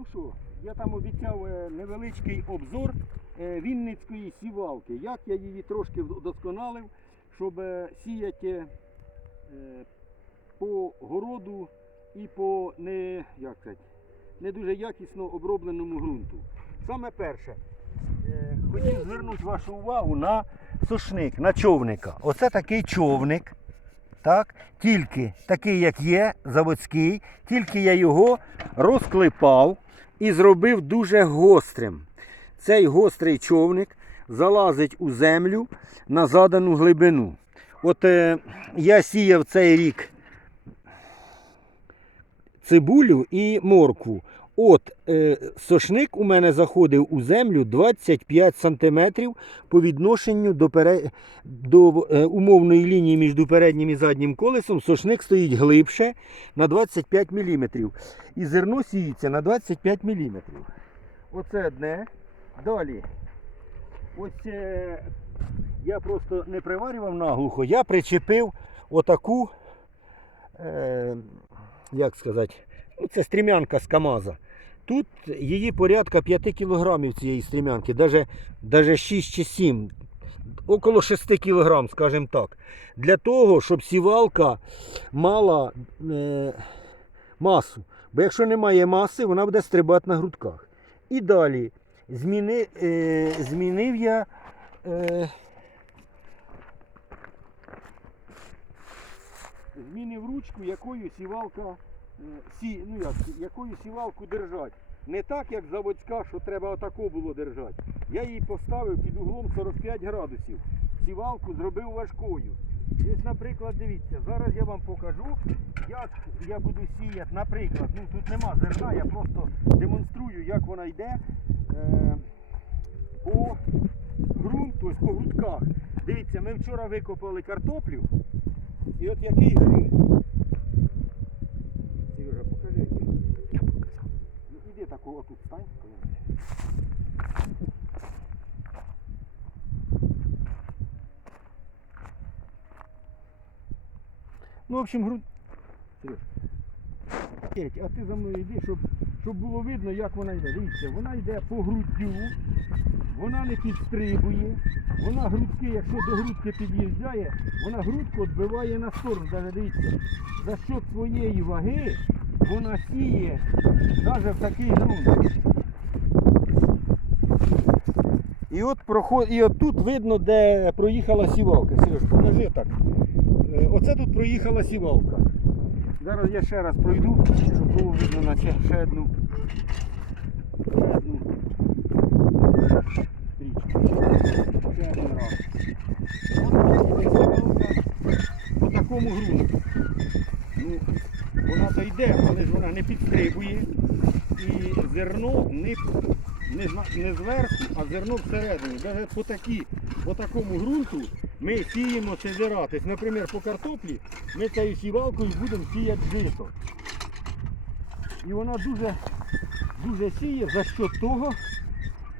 Ну що, я там обіцяв е, невеличкий обзор е, Вінницької сівалки. Як я її трошки вдосконалив, щоб е, сіяти по городу і по не, як сказати, не дуже якісно обробленому ґрунту. Саме перше, хотів звернути вашу увагу на сушник, на човника. Оце такий човник. Так, тільки такий, як є, заводський, тільки я його розклепав і зробив дуже гострим. Цей гострий човник залазить у землю на задану глибину. От е, я сіяв цей рік цибулю і моркву. От е, сошник у мене заходив у землю 25 см по відношенню до, пере... до е, умовної лінії між переднім і заднім колесом. Сошник стоїть глибше на 25 мм. І зерно сіється на 25 мм. Оце одне. Далі. Ось е, я просто не приварював наглухо, я причепив отаку, е, як сказати, це стрімянка з КАМАЗа. Тут її порядка 5 кілограмів цієї стрімянки, навіть, навіть 6 чи 7, около 6 кілограм, скажімо так. Для того, щоб сівалка мала е, масу. Бо якщо немає маси, вона буде стрибати на грудках. І далі зміни, е, змінив я. Е, змінив ручку, якою сівалка, сі, ну як, якою сівалку держать. Не так, як заводська, що треба отако було держати. Я її поставив під углом 45 градусів. Сівалку зробив важкою. Ось, наприклад, дивіться, зараз я вам покажу, як я буду сіяти, наприклад, ну тут нема зерна, я просто демонструю, як вона йде е, по ґрунту, ось по грудках. Дивіться, ми вчора викопали картоплю. І от який ґрунт. Сережа, покажи який. Я показав. Так отут стань. коло. Ну, в общем, грунт. Сереж. А ти за мною йди, щоб, щоб було видно, як вона йде. Дивіться, вона йде по груддю, вона не підстрибує, вона грудки, якщо до грудки під'їжджає, вона грудку відбиває на сторону. Дивіться, за счет своєї ваги вона сіє навіть в такий ґрунт. І от, проход... і от тут видно, де проїхала сівалка. Сереж, покажи так. Е, Оце тут проїхала сівалка. Зараз я ще раз пройду, щоб було видно на ще, ще одну. Ще одну стрічку. Ще один раз. По такому ґрунту. Йде, але ж вона не підстрибує. І зерно не, не, не зверху, а зерно всередині. Навіть по, такі, по такому ґрунту ми сіємо. Тобто, наприклад, по картоплі ми цією сівалкою будемо сіяти жито. І вона дуже, дуже сіє за що того.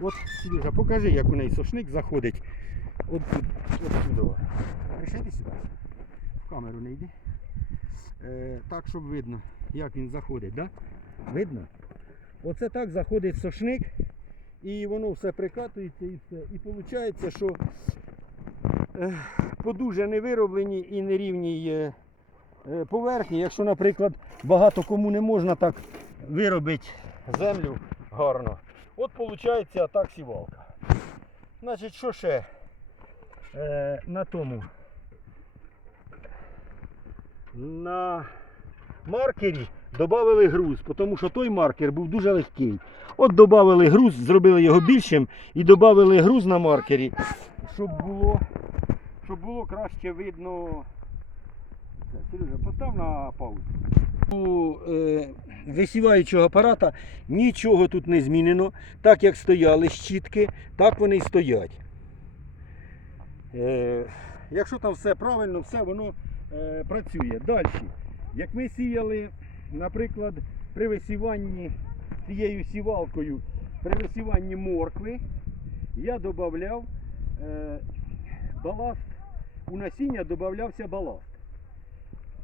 От, Сережа, покажи, як у неї сошник заходить. От тут, от сюди. Пришити сюди. В камеру не йди. Е, так, щоб видно, як він заходить. Да? Видно? Оце так заходить сошник, і воно все прикатується і все. І виходить, що е, по дуже невироблені і нерівній е, е, поверхні, якщо, наприклад, багато кому не можна так виробити землю гарно, от виходить так сівалка. Значить, що ще на тому? На маркері додали груз, тому що той маркер був дуже легкий. От додали груз, зробили його більшим і додали груз на маркері, щоб було, щоб було краще видно. Сережа, постав на паузу. У е, висіваючого апарата нічого тут не змінено. Так як стояли щітки, так вони й стоять. Е, якщо там все правильно, все воно е, працює. Далі. Як ми сіяли, наприклад, при висіванні цією сівалкою, при висіванні моркви, я додавав е, баласт, у насіння додавався баласт.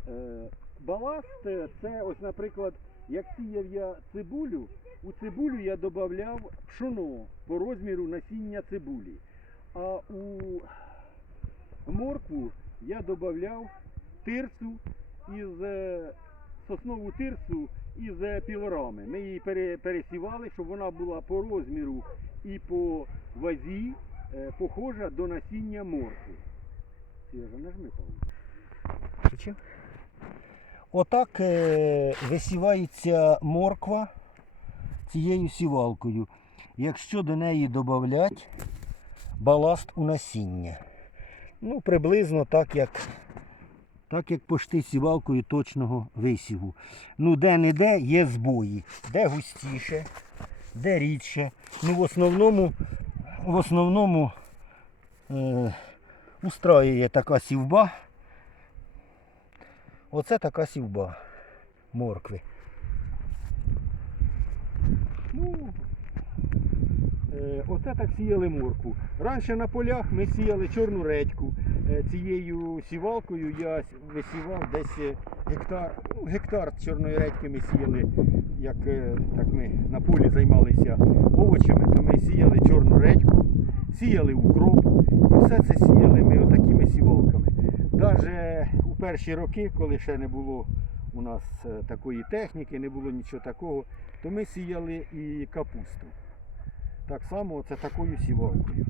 Е, баласт е, це ось, наприклад, як сіяв я цибулю, у цибулю я додавав пшоно по розміру насіння цибулі. А у моркву я додавав тирсу із е, соснову тирсу із е, пілорами. Ми її пересівали, щоб вона була по розміру і по вазі е, похожа до насіння моркви. Отак висівається морква цією сівалкою, якщо до неї додати баласт у насіння. Ну, приблизно так, як, так як пошти сівалкою точного висіву. Ну, де-не-де є збої. Де густіше, де рідше. Ну, в основному, в основному е, устраює така сівба. Оце така сівба моркви. Ну, е, оце так сіяли моркву. Раніше на полях ми сіяли чорну редьку. Е, цією сівалкою я висівав десь е, гектар, ну, гектар чорної редьки ми сіяли, як е, так ми на полі займалися овочами, то ми сіяли чорну редьку, сіяли укроп і все це сіяли ми отакими сівалками. Навіть у перші роки, коли ще не було у нас такої техніки, не було нічого такого, то ми сіяли і капусту. Так само це такою сівалкою.